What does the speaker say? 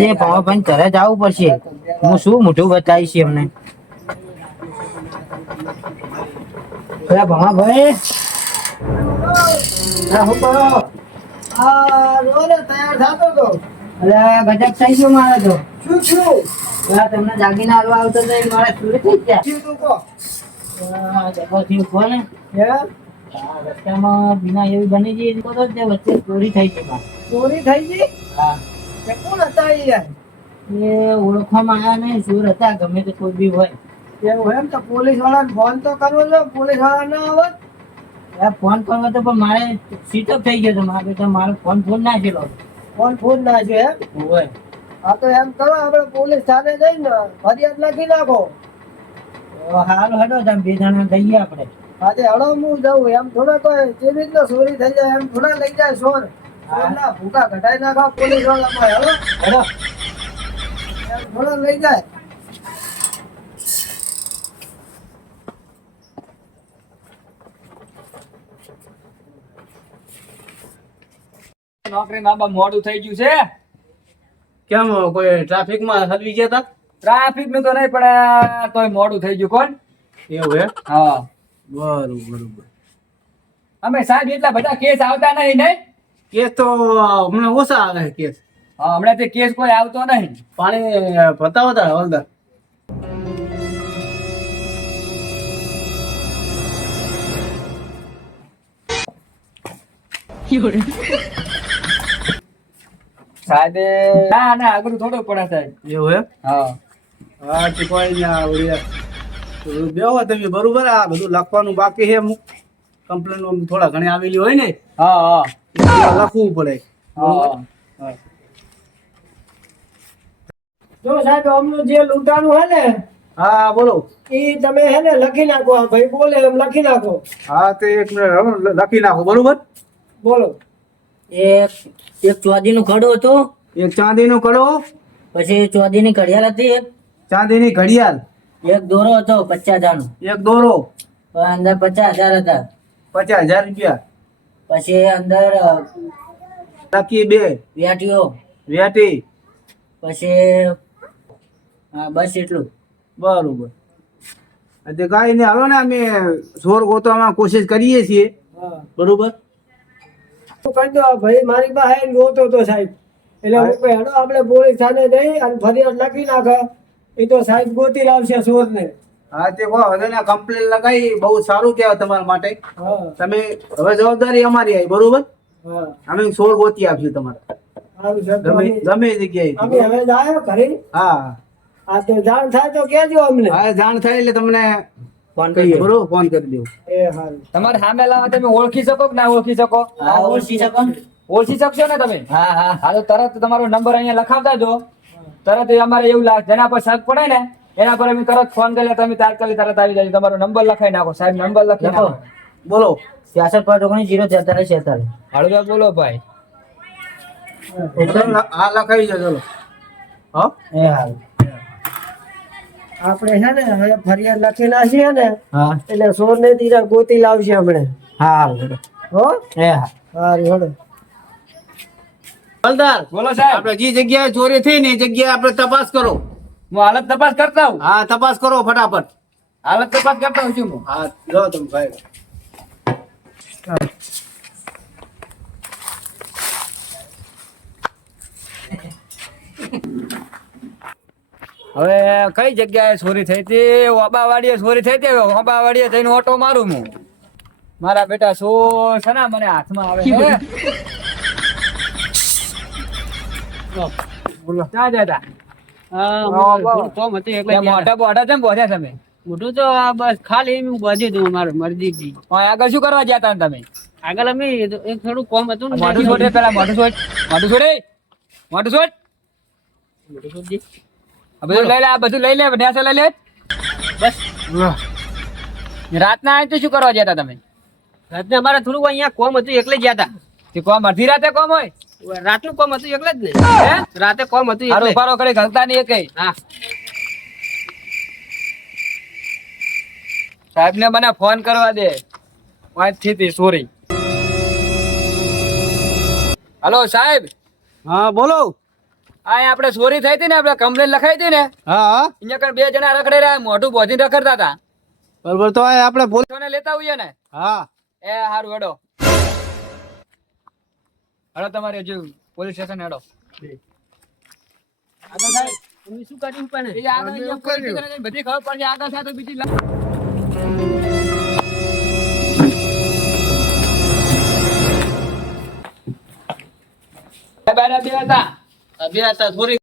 ભાઈ ઘરે જવું પડશે. હું શું મોઢું બતાવીશ એમને. ભાઈ શું કરો? તૈયાર થતો તો ગજબ થઈ ગયો મારે તો. શું થયું? તમને જાગીને હાલવા આવતો તો મારે સુરત થઈ ગયા. તું કહો કોને રસ્તામાં બિના એવી બની ગઈ વચ્ચે ચોરી થઈ છે. ચોરી થઈ ગઈ? હા, કોણ હતા યાર? એ ઓળખવામાં આવ્યા નહીં. ચોર હતા, ગમે તે કોઈ બી હોય. એવું એમ તો પોલીસ વાળાને ફોન તો કરવો જો, પોલીસ વાળા ના આવત. ફોન કરવો તો પણ મારે સ્વિચ ઓફ થઈ ગયો હતો. મારે તો મારો ફોન નાખેલો. ફોન ના છે એમ? હોય. હા તો એમ કરો, આપણે પોલીસ થાને જઈને ફરિયાદ લખી નાખો. હારું હેડો, તમે બે જણા જઈએ આપણે. આજે હળો હું જવું એમ થોડા કોઈ કેવી રીતના ચોરી થઈ જાય એમ થોડા લઈ જાય ચોર. એમના ભૂકા ઘટાઈ નાખો પોલીસ વાળા. હળો હેડો. એમ થોડા લઈ જાય. નોકરી માં મોડું થઈ ગયું છે. કેમ કોઈ ટ્રાફિક માં હલવી ગયા હતા? ટ્રાફિક નું તો નહીં પડે, તોય મોડું થઈ ગયું. કોણ? એવું હે? હા, બરોબર. અમે સાહેબ એટલા બધા કેસ આવતા નહીં. કેસ તો હમણાં ઓછા આવે છે કેસ. હા, હમણાં તે કેસ કોઈ આવતો નહીં. પાણી ભરતા હતા હવલદાર. સાહેબે ના આગળ થોડું પડે સાહેબ. એવું હે? હા, હા તો કોઈ ના બેહો તમે. બરોબર, આ બધું લખવાનું બાકી છે. અમુક કમ્પ્લેન થોડા ઘણી આવેલી હોય ને, હા, લખવું પડે. હા. જો સાહેબ અમનું જે લૂંટાનું હે ને હા બોલો. એ તમે હે ને લખી નાખો. આ ભાઈ બોલે એમ લખી નાખો. હા તો એક મિનિટ લખી નાખો. બરોબર. બોલો. એક ચોદીનું ખડો હતો, એક ચાંદીનો કડો, પછી ચોદીની ઘડિયાળ હતી, ચાંદીની ઘડિયાળ, એક દોરો હતો 50,000 નો, એક દોરો અંદર 50,000 હતા. 50,000 રૂપિયા, પછી અંદર ટકી 2 વેટીઓ, વેટી. પછી હા બસ એટલું. બરોબર. તે કઈ નહીં, હાલો ને અમે ચોર ગોતવામાં કોશિશ કરીએ છીએ. હા બરોબર. તો કહી દો ભાઈ મારી પાસે ગોતો તો સાહેબ. એટલે હું કહે હેડો આપણે પોલીસ થાને જઈ અને ફરિયાદ લખી નાખે. એ તો સાહેબ ગોતી લાવશે ચોરને. હા તે કહો હવે કમ્પ્લેન લગાવી. બહુ સારું કહેવાય તમારા માટે. હા તમે હવે જવાબદારી અમારી આવી. બરોબર. હા અમે ચોર ગોતી આપશું તમારે સારું છે. તો ગમે જગ્યાએ. અમે હવે જાય ઘરે. હા આ તો જાણ થાય તો કહેજો અમને. હા જાણ થાય એટલે તમને ફોન કહીએ. કરી બરોબર, ફોન કરી દઉં. એ હારું. તમારે સામે લાવવા તમે ઓળખી શકો કે ના ઓળખી શકો? હા ઓળખી શકો ને? ઓળખી શકશો ને તમે? હા હા હા તો તરત તમારો નંબર અહીંયા લખાવતા જો. તરત અમારે એવું લાગે જેના પર શક પડે ને એના પર અમે તરત ફોન કરીએ. તમે તાત્કાલિક તરત આવી જાય. તમારો નંબર લખાઈ નાખો સાહેબ. નંબર લખી નાખો. બોલો. 66 હળવે બોલો ભાઈ. હા લખાવી દો. ચલો. હા એ હાલ. આપણે છે ને હવે ફરિયાદ લખી નાખીએ ને હા એટલે ચોરને દીરા ગોતી લાવશે હમણે. હાલ. હો એ હા. હારું હેડો. હવલદાર, બોલો સાહેબ. આપણે જે જગ્યાએ ચોરી થઈ ને એ જગ્યાએ આપણે તપાસ કરો. હું હાલત તપાસ કરતા હું. હા તપાસ કરો ફટાફટ. હાલત તપાસ કરતા હું છું હું. હા લો તમે ભાઈ. હવે કઈ જગ્યાએ ચોરી થઈ હતી? ઓબાવાડીએ ચોરી થઈ હતી. ઓબાવાડીએ થઈને ઓટો મારું હું. મારા બેટા શું છે ને મને હાથમાં આવે છે. બોલો ક્યાં જતા? મોટા બોટા કેમ બોધ્યા તમે? મોટું તો બસ ખાલી એમ બધી દઉં મારું મરજી થી. આગળ શું કરવા જતા તમે? આગળ અમે એક થોડું કોમ હતું ને મોટું છોડ પેલા મોટું છોડ. મોટું છોડ. મોટું છોડ. મોટું છોડજી. આ બધું લઈ લે. આ બધું લઈ લે. ઢેસો લઈ લે. બસ રાતના આવી તો શું કરવા જતા તમે? રાતને અમારે થોડું અહીંયા કોમ હતું એટલે જ ગયા તે કોમ અડધી રાતે કોમ હોય? હતા. રાતનું કોમ હતું એટલે જ ને. હે? રાતે કોમ હતું હારો એટલે. ઉપાડો કરી ઘલતા નહીં કઈ. હા સાહેબ ને મને ફોન કરવા દે. વાંચી હતી સોરી. હલો સાહેબ. હા બોલો. આ આપણે ચોરી થઈ હતી ને આપણે કમ્પ્લેન લખાઈ હતી ને હા હા અહીંયા કણ 2 જણા રખડે રહ્યા મોઢું બોધીને રખડતા હતા બરોબર તો આ આપણે પોલીસ પોલીસોને લેતા આવીએ ને હા એ હારું હેડો હેડો તમારે હજુ પોલીસ સ્ટેશન હેડો આગળ થાય તમે શું કર્યું પણ એ આગળ અહીંયા પોલીસ સ્ટેશન બધી ખબર પડશે આગળ થાય તો બીજી બે હતા બે હતા થોડી